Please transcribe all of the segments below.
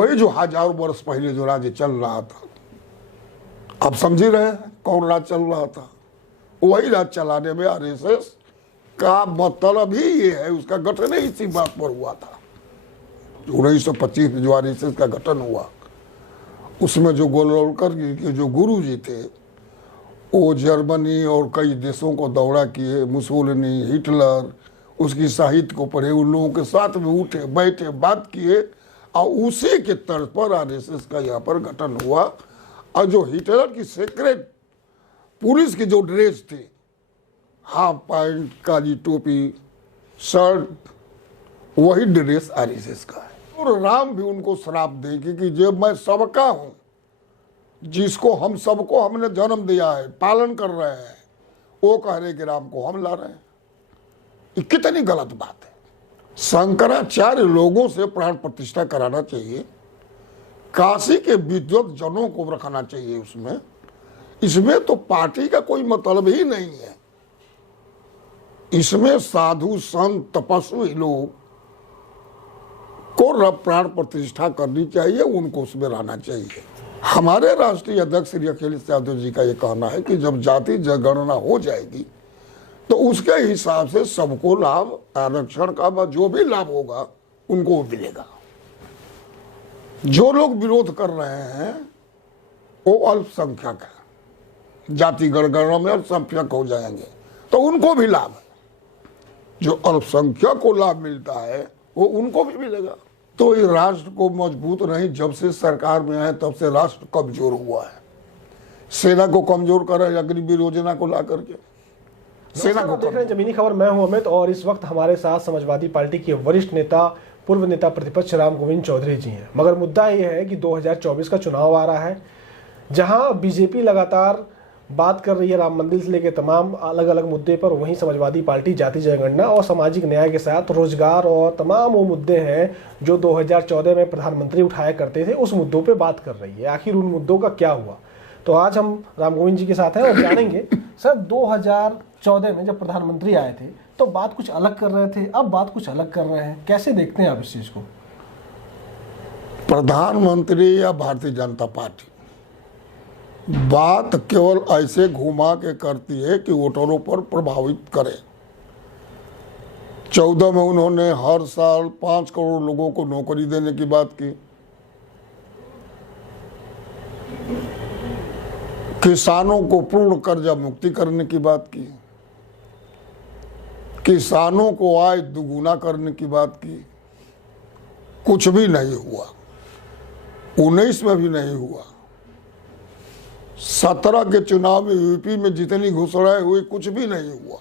वही जो हजारों वर्ष पहले जो राज्य चल रहा था, आप समझ ही रहे हैं कौन राज चल रहा था। वही राज चलाने में आरएसएस का मतलब ही ये है, उसका गठन ही इसी बात पर हुआ था। 1925 में जो आरएसएस का गठन हुआ, उसमें जो गोलवलकर के जो गुरु जी थे, वो जर्मनी और कई देशों को दौरा किए, मुसोलिनी, हिटलर, उसकी साहित्य को पढ़े, उन लोगों के साथ में उठे बैठे बात किए, और उसी के तर्ज पर आरएसएस का यहाँ पर गठन हुआ। और जो हिटलर की सीक्रेट पुलिस की जो ड्रेस थी, हाफ पैंट, काली टोपी, शर्ट, वही ड्रेस आरएसएस का है। और राम भी उनको श्राप देगी कि जब मैं सबका हूं, जिसको हम सबको हमने जन्म दिया है, पालन कर रहे हैं, वो कह रहे कि राम को हम ला रहे हैं। ये कितनी गलत बात है। शंकराचार्य लोगों से प्राण प्रतिष्ठा कराना चाहिए, काशी के विद्वत जनों को रखना चाहिए उसमें। इसमें तो पार्टी का कोई मतलब ही नहीं है। इसमें साधु संत तपस्वी लोग को प्राण प्रतिष्ठा करनी चाहिए, उनको उसमें रहना चाहिए। हमारे राष्ट्रीय अध्यक्ष श्री अखिलेश यादव जी का ये कहना है कि जब जाति जनगणना हो जाएगी तो उसके हिसाब से सबको लाभ, आरक्षण का जो भी लाभ होगा उनको वो मिलेगा। जो लोग विरोध कर रहे हैं वो अल्पसंख्यक है, जाति जनगणना में अल्पसंख्यक हो जाएंगे तो उनको भी लाभ है। जो अल्पसंख्यक को लाभ मिलता है वो उनको भी मिलेगा। तो ये राष्ट्र को मजबूत नहीं, जब से सरकार में आए तब से राष्ट्र कमजोर हुआ है। सेना को कमजोर कर रहे अग्निवीर योजना को ला करके सेना को। देख रहे हैं जमीनी खबर, मैं हूं अमित, और इस वक्त हमारे साथ समाजवादी पार्टी के वरिष्ठ नेता, पूर्व नेता प्रतिपक्ष राम गोविंद चौधरी जी हैं। मगर मुद्दा यह है कि 2024 का चुनाव आ रहा है, जहां बीजेपी लगातार बात कर रही है राम मंदिर से लेकर तमाम अलग अलग मुद्दे पर, वहीं समाजवादी पार्टी जाति जनगणना और सामाजिक न्याय के साथ रोजगार और तमाम वो मुद्दे हैं जो 2014 में प्रधानमंत्री उठाया करते थे, उस मुद्दों पे बात कर रही है। आखिर उन मुद्दों का क्या हुआ? तो आज हम राम गोविंद जी के साथ हैं और जानेंगे सर 2014 में जब प्रधानमंत्री आए थे तो बात कुछ अलग कर रहे थे, अब बात कुछ अलग कर रहे हैं, कैसे देखते हैं आप इस चीज को? प्रधानमंत्री या भारतीय जनता पार्टी बात केवल ऐसे घुमा के करती है कि वोटरों पर प्रभावित करे। 14 में उन्होंने हर साल 5 करोड़ लोगों को नौकरी देने की बात की, किसानों को पूर्ण कर्जा मुक्ति करने की बात की, किसानों को आय दुगुना करने की बात की। कुछ भी नहीं हुआ। 19 में भी नहीं हुआ। 17 के चुनाव में यूपी में जितनी घोषणाएं हुई कुछ भी नहीं हुआ।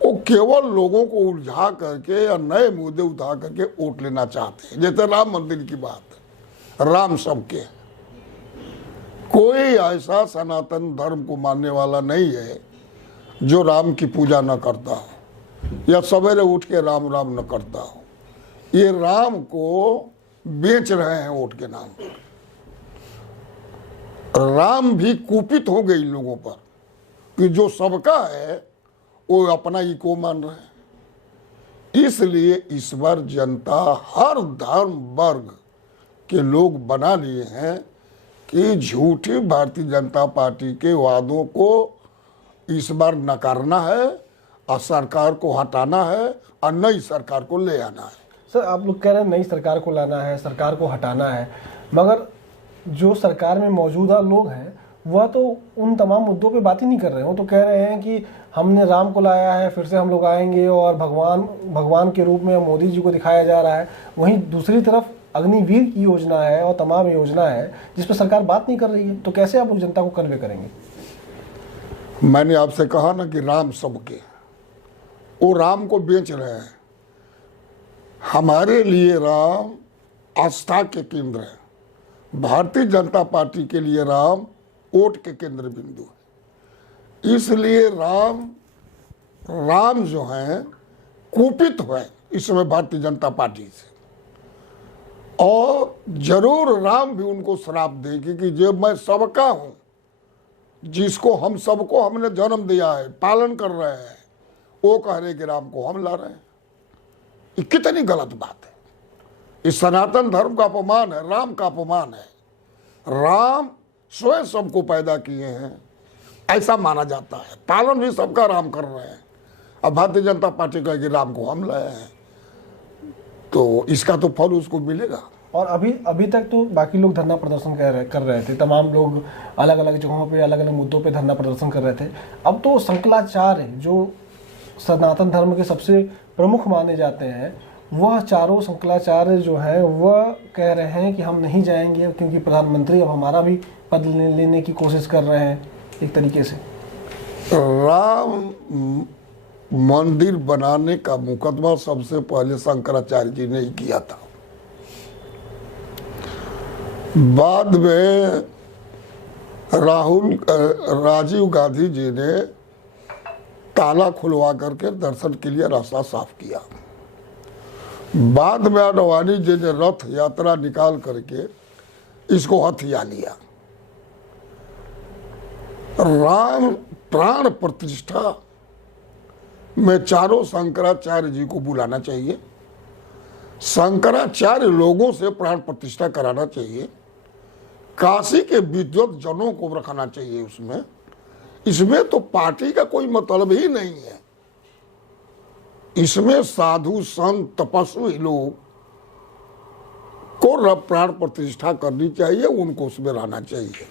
वो केवल लोगों को उलझा करके या नए मुद्दे उठा करके वोट लेना चाहते हैं। जैसे राम मंदिर की बात है, राम सबके, कोई ऐसा सनातन धर्म को मानने वाला नहीं है जो राम की पूजा न करता हो या सवेरे उठ के राम राम न करता हो। ये राम को बेच रहे हैं वोट के नाम पर। राम भी कुपित हो गई लोगों पर कि जो सबका है वो अपना ही को मान रहे हैं। इसलिए इस बार जनता हर धर्म वर्ग के लोग बना लिए हैं कि झूठी भारतीय जनता पार्टी के वादों को इस बार नकारना है और सरकार को हटाना है और नई सरकार को ले आना है। सर आप लोग कह रहे हैं नई सरकार को लाना है, सरकार को हटाना है, मगर जो सरकार में मौजूदा लोग हैं वह तो उन तमाम मुद्दों पे बात ही नहीं कर रहे हैं। वो तो कह रहे हैं कि हमने राम को लाया है, फिर से हम लोग आएंगे और भगवान के रूप में मोदी जी को दिखाया जा रहा है। वहीं दूसरी तरफ अग्निवीर की योजना है और तमाम योजना है जिस पर सरकार बात नहीं कर रही है। तो कैसे आप उस जनता को कन्वे करेंगे? मैंने आपसे कहा ना कि राम सबके, वो राम को बेच रहे हैं। हमारे लिए राम आस्था के केंद्र है, भारतीय जनता पार्टी के लिए राम वोट के केंद्र बिंदु है। इसलिए राम जो है कुपित हुए इस समय भारतीय जनता पार्टी से, और जरूर राम भी उनको श्राप देगी कि जब मैं सबका हूं, जिसको हम सबको हमने जन्म दिया है, पालन कर रहे हैं, वो कह रहे कि राम को हम ला रहे हैं। ये कितनी गलत बात है। इस सनातन धर्म का अपमान है, राम का अपमान है। राम स्वयं सबको पैदा किए हैं, ऐसा माना जाता है। पालन भी सबका राम कर रहे हैं। अब भारतीय जनता पार्टी कहेगी राम को हम लाए हैं, तो इसका तो फल उसको मिलेगा। और अभी तक तो बाकी लोग धरना प्रदर्शन कर रहे थे, तमाम लोग अलग अलग जगहों पे अलग अलग मुद्दों पे धरना प्रदर्शन कर रहे थे। अब तो शंकराचार्य जो सनातन धर्म के सबसे प्रमुख माने जाते हैं, वह चारों शंकराचार्य जो है वह कह रहे हैं कि हम नहीं जाएंगे, क्योंकि प्रधानमंत्री अब हमारा भी पद लेने की कोशिश कर रहे हैं। एक तरीके से राम मंदिर बनाने का मुकदमा सबसे पहले शंकराचार्य जी ने ही किया था। बाद में राजीव गांधी जी ने ताला खुलवा करके दर्शन के लिए रास्ता साफ किया। बाद में आडवाणी जी ने रथ यात्रा निकाल करके इसको हथिया लिया। राम प्राण प्रतिष्ठा में चारों शंकराचार्य जी को बुलाना चाहिए, शंकराचार्य लोगों से प्राण प्रतिष्ठा कराना चाहिए, काशी के विद्वत जनों को रखना चाहिए उसमें। इसमें तो पार्टी का कोई मतलब ही नहीं है। इसमें साधु संत तपस्वी लोग को प्राण प्रतिष्ठा करनी चाहिए, उनको उसमें रहना चाहिए।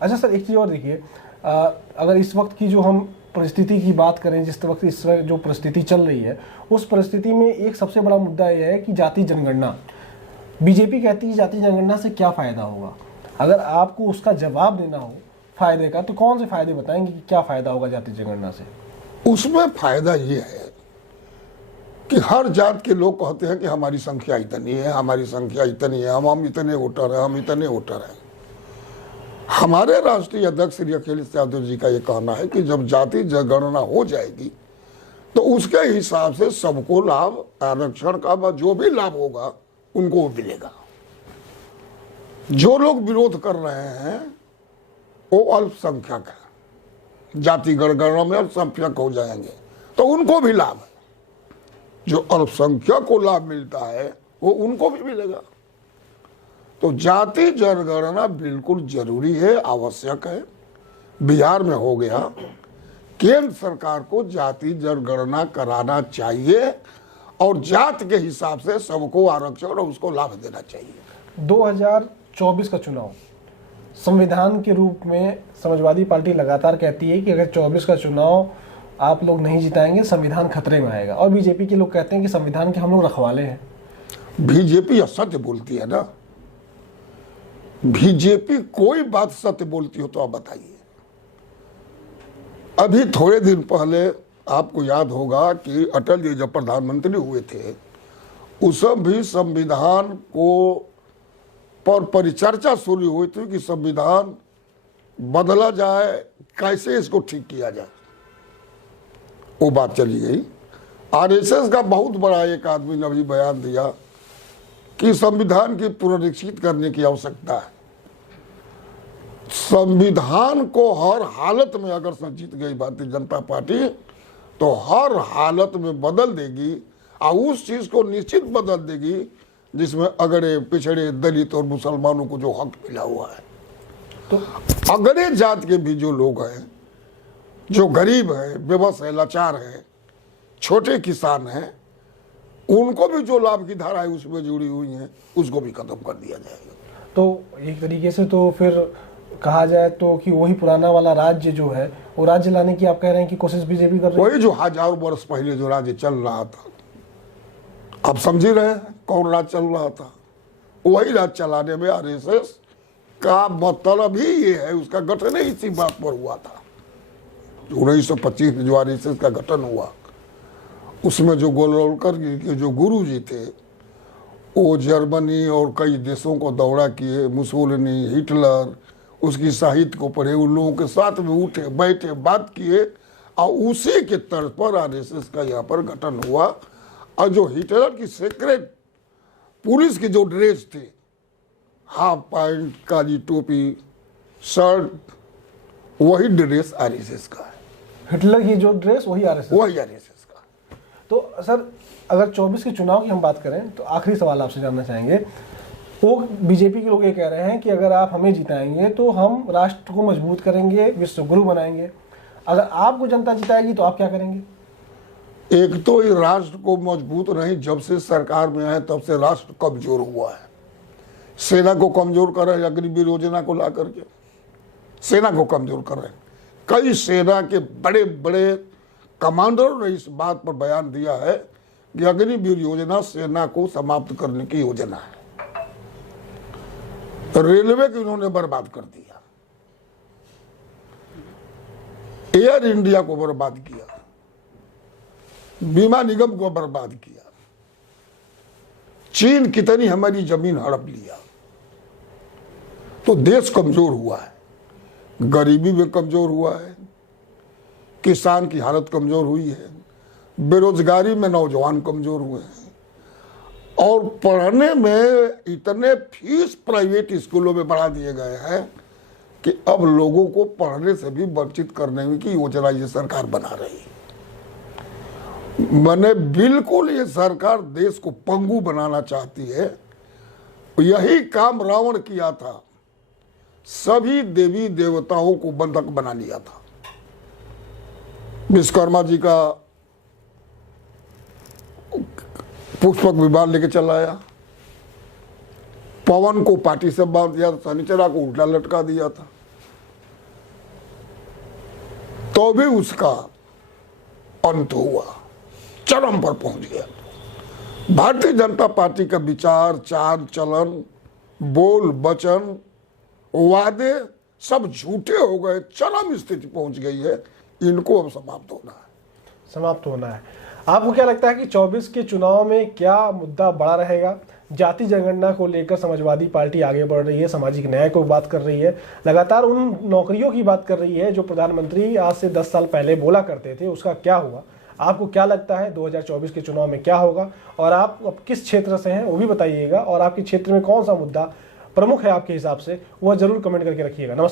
अच्छा सर, एक चीज़ और देखिए, अगर इस वक्त की जो हम परिस्थिति की बात करें, जिस वक्त इस वक्त जो परिस्थिति चल रही है, उस परिस्थिति में एक सबसे बड़ा मुद्दा यह है कि जाति जनगणना। बीजेपी कहती है जाति जनगणना से क्या फ़ायदा होगा। अगर आपको उसका जवाब देना हो फायदे का, तो कौन से फायदे बताएंगे कि क्या फ़ायदा होगा जाति जनगणना से? उसमें फायदा ये है कि हर जात के लोग कहते हैं कि हमारी संख्या इतनी है, हमारी संख्या इतनी है, हम इतने वोटर हैं, हम इतने वोटर हैं। हमारे राष्ट्रीय अध्यक्ष श्री अखिलेश यादव जी का ये कहना है कि जब जाति जनगणना हो जाएगी तो उसके हिसाब से सबको लाभ, आरक्षण का जो भी लाभ होगा उनको मिलेगा। जो लोग विरोध कर रहे हैं वो अल्पसंख्यक है, जाति जनगणना में अल्पसंख्यक हो जाएंगे तो उनको भी लाभ है। जो अल्पसंख्यक को लाभ मिलता है वो उनको भी मिलेगा। तो जाति जनगणना बिल्कुल जरूरी है, आवश्यक है। बिहार में हो गया, केंद्र सरकार को जाति जनगणना कराना चाहिए और जात के हिसाब से सबको आरक्षण और उसको लाभ देना चाहिए। 2024 का चुनाव संविधान के रूप में समाजवादी पार्टी लगातार कहती है कि अगर 24 का चुनाव आप लोग नहीं जिताएंगे संविधान खतरे में आएगा, और बीजेपी के लोग कहते हैं कि संविधान के हम लोग रखवाले हैं। बीजेपी असत्य बोलती है ना। बीजेपी कोई बात सत्य बोलती हो तो आप बताइए। अभी थोड़े दिन पहले आपको याद होगा कि अटल जी जब प्रधानमंत्री हुए थे उस समय भी संविधान को पर परिचर्चा शुरू हुई थी कि संविधान बदला जाए, कैसे इसको ठीक किया जाए। वो बात चली गई। आरएसएस का बहुत बड़ा एक आदमी ने अभी बयान दिया कि संविधान की पुनरीक्षित करने की आवश्यकता है। संविधान को हर हालत में अगर जीत गई भारतीय जनता पार्टी तो हर हालत में बदल देगी और उस चीज को निश्चित बदल देगी जिसमें अगड़े पिछड़े दलित और मुसलमानों को जो हक मिला हुआ है। तो अगड़े जात के भी जो लोग हैं, जो गरीब है, बेबस है, लाचार है, छोटे किसान हैं, उनको भी जो लाभ की धारा है उसमें जुड़ी हुई है उसको भी खत्म कर दिया जाएगा। तो एक तरीके से तो फिर कहा जाए तो कि वही पुराना वाला राज्य जो है वो राज्य लाने की आप कह रहे हैं कि कोशिश बीजेपी कर रही है। वही जो हजारों वर्ष पहले जो राज्य चल रहा था, आप समझ ही रहे हैं कौन राज चल रहा था, वही राज चलाने में आरएसएस का मतलब ही ये है। उसका गठन ही इसी बात पर हुआ था। 1925 में जो आरएसएस का गठन हुआ उसमें जो गोलवलकर के जो गुरु जी थे वो जर्मनी और कई देशों को दौरा किए। मुसोलिनी, हिटलर, उसकी साहित्य को पढ़े, उन लोगों के साथ में उठे बैठे बात किए और उसी के तर्ज पर आरएसएस का यहाँ पर गठन हुआ। और जो हिटलर की सीक्रेट पुलिस की जो ड्रेस थी, हाफ पैंट, काली टोपी, शर्ट, वही ड्रेस आरएसएस का है। हिटलर की जो ड्रेस वही आरएसएस का। तो सर अगर 24 के चुनाव की हम बात करें तो आखिरी सवाल आपसे जानना चाहेंगे, वो बीजेपी के लोग ये कह रहे हैं कि अगर आप हमें जिताएंगे तो हम राष्ट्र को मजबूत करेंगे, विश्व गुरु बनाएंगे। अगर आपको जनता जिताएगी तो आप क्या करेंगे? एक तो ये राष्ट्र को मजबूत नहीं, जब से सरकार में आए तब से राष्ट्र कमजोर हुआ है। सेना को कमजोर कर रहे हैं, अग्निवीर योजना को ला करके सेना को कमजोर कर रहे हैं। कई सेना के बड़े बड़े कमांडरों ने इस बात पर बयान दिया है कि अग्निवीर योजना सेना को समाप्त करने की योजना है। रेलवे को इन्होंने बर्बाद कर दिया, एयर इंडिया को बर्बाद किया, बीमा निगम को बर्बाद किया, चीन कितनी हमारी जमीन हड़प लिया। तो देश कमजोर हुआ है, गरीबी में कमजोर हुआ है, किसान की हालत कमजोर हुई है, बेरोजगारी में नौजवान कमजोर हुए हैं, और पढ़ने में इतने फीस प्राइवेट स्कूलों में बढ़ा दिए गए हैं कि अब लोगों को पढ़ने से भी वंचित करने की योजना ये सरकार बना रही है। मैंने बिल्कुल ये सरकार देश को पंगु बनाना चाहती है। यही काम रावण किया था, सभी देवी देवताओं को बंधक बना लिया था। विश्वकर्मा जी का पुष्पक विमान लेके चला आया, पवन को पार्टी से बांध दिया, शनिचरा को उल्टा लटका दिया था, तो भी उसका अंत हुआ, चरम पर पहुंच गया। भारतीय जनता पार्टी का विचार, चाल चलन, बोल वचन, वादे सब झूठे हो गए, चरम स्थिति पहुंच गई है। इनको अब समाप्त होना है, समाप्त होना है। आपको क्या लगता है कि 24 के चुनाव में क्या मुद्दा बड़ा रहेगा? जाति जनगणना को लेकर समाजवादी पार्टी आगे बढ़ रही है, सामाजिक न्याय को बात कर रही है, लगातार उन नौकरियों की बात कर रही है जो प्रधानमंत्री आज से 10 साल पहले बोला करते थे, उसका क्या हुआ? आपको क्या लगता है 2024 के चुनाव में क्या होगा? और आप किस क्षेत्र से हैं वो भी बताइएगा, और आपके क्षेत्र में कौन सा मुद्दा प्रमुख है आपके हिसाब से, वह जरूर कमेंट करके रखिएगा। नमस्कार।